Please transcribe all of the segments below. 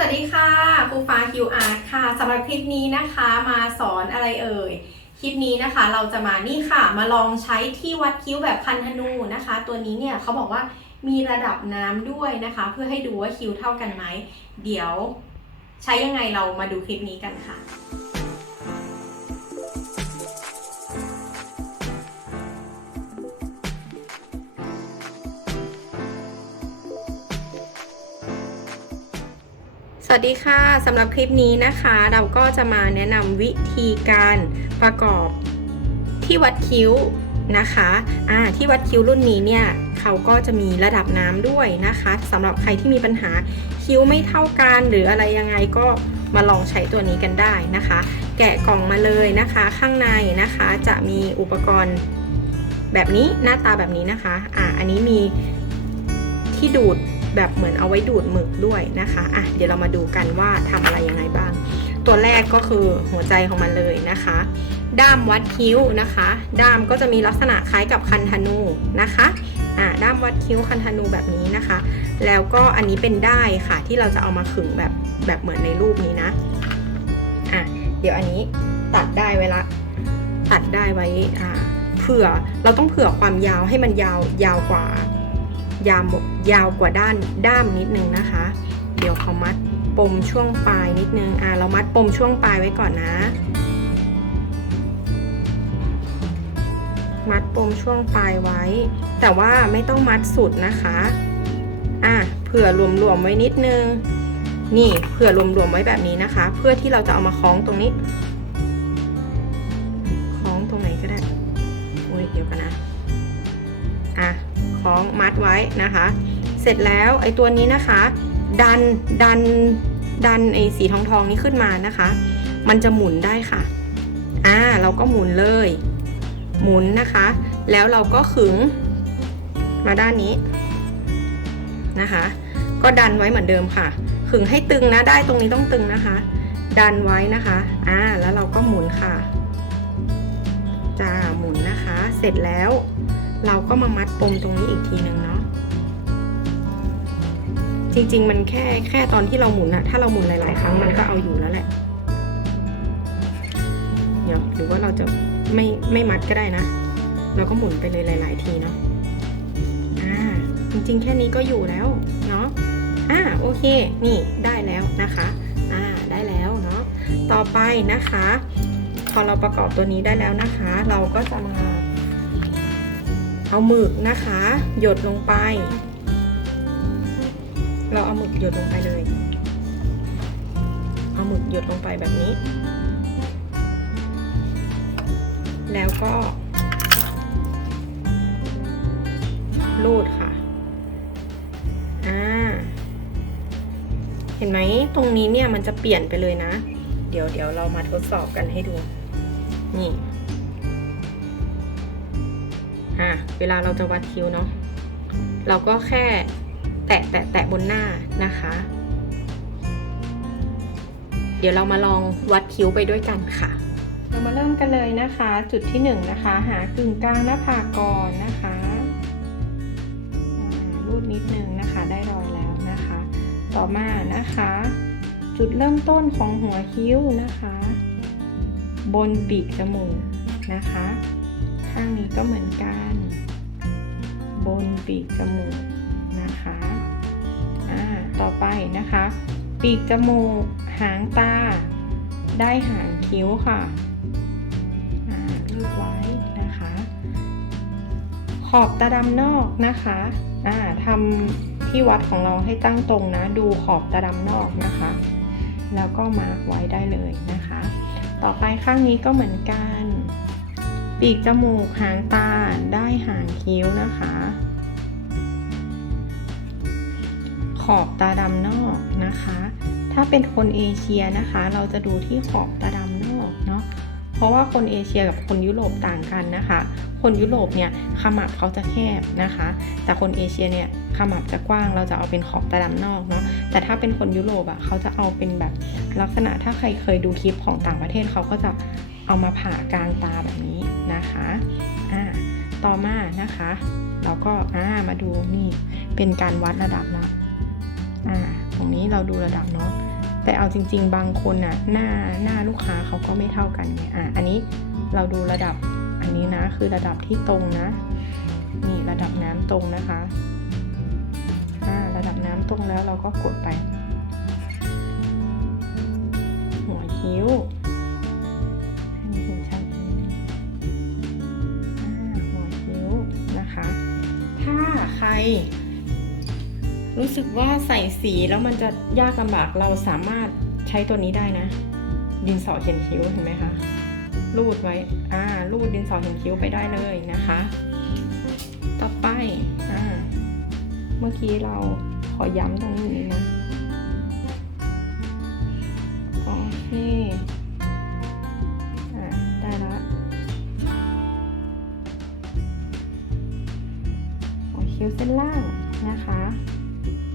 วัสดีค่ะครูฟ้า QR ค่ะสำหรับคลิปนี้นะคะมาสอนอะไรเอ่ย คลิปนี้นะคะเราจะมานี่ค่ะ มาลองใช้ที่วัดคิ้วแบบพันธนูนะคะ ตัวนี้เนี่ยเขาบอกว่ามีระดับน้ำด้วยนะคะ เพื่อให้ดูว่าคิ้วเท่ากันไหม เดี๋ยวใช้ยังไงเรามาดูคลิปนี้กันค่ะ วัสดีค่ะสำหรับคลิปนี้นะคะ เราก็จะมาแนะนำวิธีการประกอบที่วัดคิ้วนะคะอ่าที่วัดคิ้วรุ่นนี้เนี่ยเขาก็จะมีระดับน้ำด้วยนะคะสำหรับใครที่มีปัญหาคิ้วไม่เท่ากันหรืออะไรยังไงก็มาลองใช้ตัวนี้กันได้นะคะ แกะกล่องมาเลยนะคะ ข้างในนะคะจะมีอุปกรณ์แบบนี้หน้าตาแบบนี้นะคะอ่าอันนี้มีที่ดูด แบบเหมือนเอาไว้ดูดหมึกด้วยนะคะอะเดี๋ยวเรามาดูกันว่าทำอะไรยังไงบ้าง ตัวแรกก็คือหัวใจของมันเลยนะคะ ด้ามวัดคิ้วนะคะ ด้ามก็จะมีลักษณะคล้ายกับคันธนูนะคะอ่าด้ามวัดคิ้วคันธนูแบบนี้นะคะ แล้วก็อันนี้เป็นได้ายค่ะที่เราจะเอามาขึงแบบแบบเหมือนในรูปนี้นะอะเดี๋ยวอันนี้ตัดได้ไว้ละตัดได้ไว้อ่าเผื่อเราต้องเผื่อความยาวให้มันยาวยาวกว่า ยาวยาวกว่าด้านด้ามนิดนึงนะคะ เดี๋ยวเขามัดปมช่วงปลายนิดนึงอ่าเรามัดปมช่วงปลายไว้ก่อนนะ มัดปมช่วงปลายไว้ แต่ว่าไม่ต้องมัดสุดนะคะอะเผื่อรวมๆไว้นิดนึง นี่เผื่อรวมๆไว้แบบนี้นะคะ เพื่อที่เราจะเอามาคล้องตรงนี้ คล้องมัดไว้นะคะ เสร็จแล้วไอ้ตัวนี้นะคะ ดันดันดันไอ้สีทองทองนี้ขึ้นมานะคะ มันจะหมุนได้ค่ะอ่าเราก็หมุนเลย หมุนนะคะ แล้วเราก็ขึงมาด้านนี้นะคะ ก็ดันไว้เหมือนเดิมค่ะ ขึงให้ตึงนะได้ตรงนี้ต้องตึงนะคะ ดันไว้นะคะอ่าแล้วเราก็หมุนค่ะจ้าหมุนนะคะ เสร็จแล้วเราก็มามัด ปมตรงนี้อีกทีหนึ่งเนาะจริง ๆ มันแค่แค่ตอนที่เราหมุนอะถ้าเราหมุนหลาย ๆ ครั้งมันก็เอาอยู่แล้วแหละเดี๋ยวหรือว่าเราจะไม่ไม่มัดก็ได้นะ เราก็หมุนไปเลยหลาย ๆ ทีเนาะอ่าจริง ๆ แค่นี้ก็อยู่แล้วเนาะอ่าโอเค นี่ได้แล้วนะคะอ่าได้แล้วเนาะต่อไปนะคะ พอเราประกอบตัวนี้ได้แล้วนะคะ เราก็จะมา เอาหมึกนะคะ หยดลงไป เราเอาหมึกหยดลงไปเลย เอาหมึกหยดลงไปแบบนี้ แล้วก็รูดค่ะ อ่า เห็นไหมตรงนี้เนี่ยมันจะเปลี่ยนไปเลยนะ เดี๋ยวเดี๋ยวเรามาทดสอบกันให้ดู นี่ เวลาเราจะวัดคิ้วเนาะเราก็แค่แตะแตะแตะบนหน้านะคะ เดี๋ยวเรามาลองวัดคิ้วไปด้วยกันค่ะ เรามาเริ่มกันเลยนะคะ จุดที่1นนะคะ หากึ่งกลางหน้าผากก่อนนะคะรูดนิดนึงนะคะได้รอยแล้วนะคะ ต่อมานะคะ จุดเริ่มต้นของหัวคิ้วนะคะ บนปีกจมูกนะคะ ข้างนี้ก็เหมือนกัน บนปีกจมูกนะคะอ่าต่อไปนะคะ ปีกจมูก หางตา ได้หางคิ้วค่ะอ่าลูกไว้นะคะ ขอบตาดำนอกนะคะอ่าทำที่วัดของเราให้ตั้งตรงนะ ดูขอบตาดำนอกนะคะ แล้วก็มาร์กไว้ได้เลยนะคะ ต่อไปข้างนี้ก็เหมือนกัน ปีกจมูกหางตาได้หางคิ้วนะคะ ขอบตาดำนอกนะคะ ถ้าเป็นคนเอเชียนะคะ เราจะดูที่ขอบตาดำนอกเนาะเพราะว่าคนเอเชียกับคนยุโรปต่างกันนะคะ คนยุโรปเนี่ยขมับเขาจะแคบนะคะ แต่คนเอเชียเนี่ยขมับจะกว้างเราจะเอาเป็นขอบตาดำนอกเนาะแต่ถ้าเป็นคนยุโรปอะ่ะเขาจะเอาเป็นแบบลักษณะถ้าใครเคยดูคลิปของต่างประเทศเขาก็จะ เอามาผ่ากลางตาแบบนี้นะคะอ่าต่อมานะคะ เราก็อ่ามาดูนี่เป็นการวัดระดับละอ่าตรงนี้เราดูระดับเนาะแต่เอาจริง ๆ บางคนน่ะหน้าหน้าลูกค้าเขาก็ไม่เท่ากันไงอะอันนี้เราดูระดับอันนี้นะคือระดับที่ตรงนะนี่ระดับน้ำตรงนะคะอ่าระดับน้ำตรงแล้วเราก็กดไป หัวคิ้ว รรู้สึกว่าใส่สีแล้วมันจะยากลำบากเราสามารถใช้ตัวนี้ได้นะ ดินสอเขียนคิ้วเห็นไหมคะรูดไว้อ่ารูดดินสอเขียนคิ้วไปได้เลยนะคะ ต่อไปอ่าเมื่อกี้เราขอย้ำตรงนี้นะ ล่างนะคะ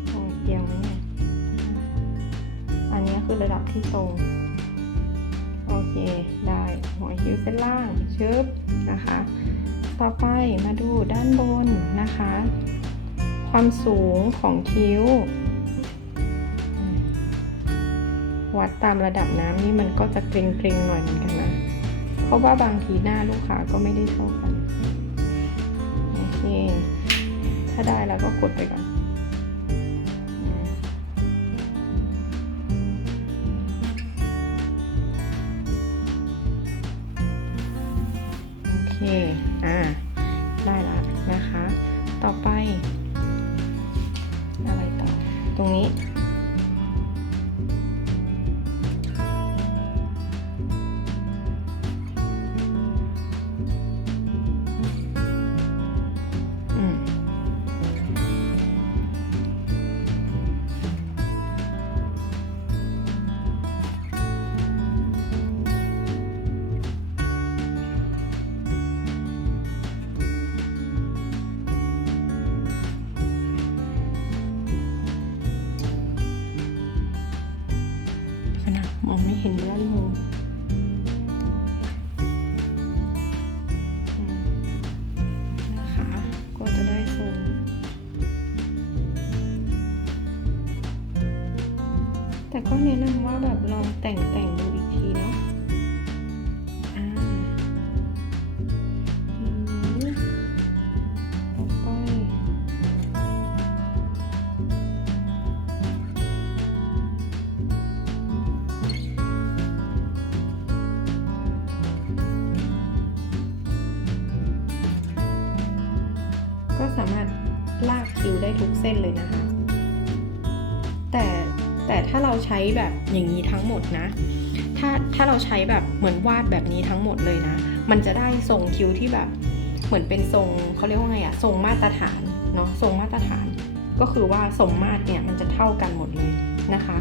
โอเอียงไหมเนี่ยอันนี้คือระดับที่ตรง โอเคได้หัวคิ้วเส้นล่างชึบนะคะ ต่อไปมาดูด้านบนนะคะ ความสูงของคิ้ว วัดตามระดับน้ำนี่มันก็จะเกร็งๆหน่อยเหมือนกันนะเพราะว่าบางทีหน้าลูกค้าก็ไม่ได้เท่ากันโอเค ถ้าได้แล้วก็กดไปก่อนโอเค อ่า ได้แล้วนะคะ ต่อไป อะไรต่อ ตรงนี้ ก็แนะนำว่าแบบลองแต่งแต่งดูอีกทีเนาะอ่าอืมต่อไปก็สามารถลากคิ้วได้ทุกเส้นเลยนะคะ แต่ แต่ถ้าเราใช้แบบอย่างนี้ทั้งหมดนะ ถ้าถ้าเราใช้แบบเหมือนวาดแบบนี้ทั้งหมดเลยนะ มันจะได้ทรงคิ้วที่แบบเหมือนเป็นทรงเขาเรียกว่าไงอะทรงมาตรฐานเนาะทรงมาตรฐาน ก็คือว่าทรงมาตรเนี่ยมันจะเท่ากันหมดเลยนะคะ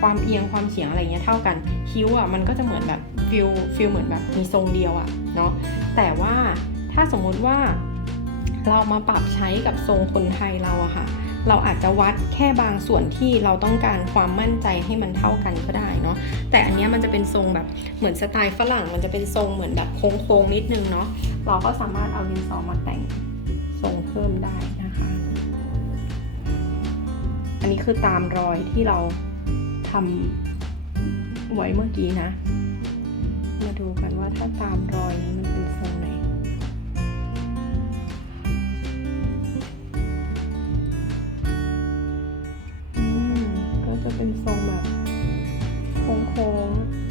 ความเอียงความเฉียงอะไรเงี้ยเท่ากันคิ้วอะมันก็จะเหมือนแบบฟิลฟิลเหมือนแบบมีทรงเดียวอะเนาะแต่ว่าถ้าสมมุติว่าเรามาปรับใช้กับทรงคนไทยเราอะค่ะ เราอาจจะวัดแค่บางส่วนที่เราต้องการความมั่นใจให้มันเท่ากันก็ได้เนาะแต่อันนี้มันจะเป็นทรงแบบเหมือนสไตล์ฝรั่งมันจะเป็นทรงเหมือนแบบโค้งๆนิดนึงเนาะเราก็สามารถเอาดินสอมาแต่งทรงเพิ่มได้นะคะ อันนี้คือตามรอยที่เราทำไว้เมื่อกี้นะ มาดูกันว่าถ้าตามรอยนี้มันเป็นทรงไหน เป็นทรงแบบโค้งๆ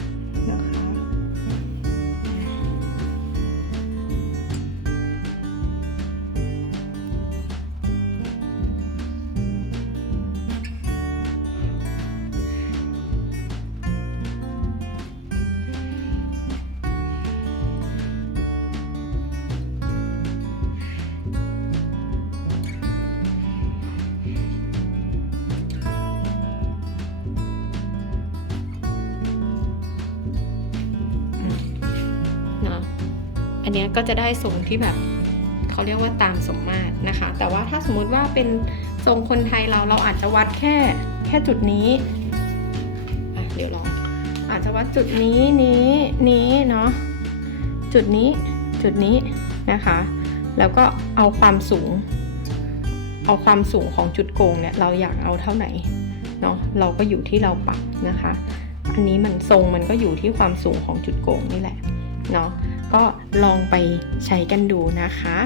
อันนี้ก็จะได้ทรงที่แบบเขาเรียกว่าตามสมมาตรนะคะ แต่ว่าถ้าสมมุติว่าเป็นทรงคนไทยเราเราอาจจะวัดแค่แค่จุดนี้เดี๋ยวลอง อาจจะวัดจุดนี้นี้นี้เนาะจุดนี้จุดนี้นะคะ แล้วก็เอาความสูง เอาความสูงของจุดโกงเนี่ยเราอยากเอาเท่าไหร่เนาะเราก็อยู่ที่เราปักนะคะ อันนี้มันทรงมันก็อยู่ที่ความสูงของจุดโกงนี่แหละเนาะ ก็ลองไปใช้กันดูนะคะ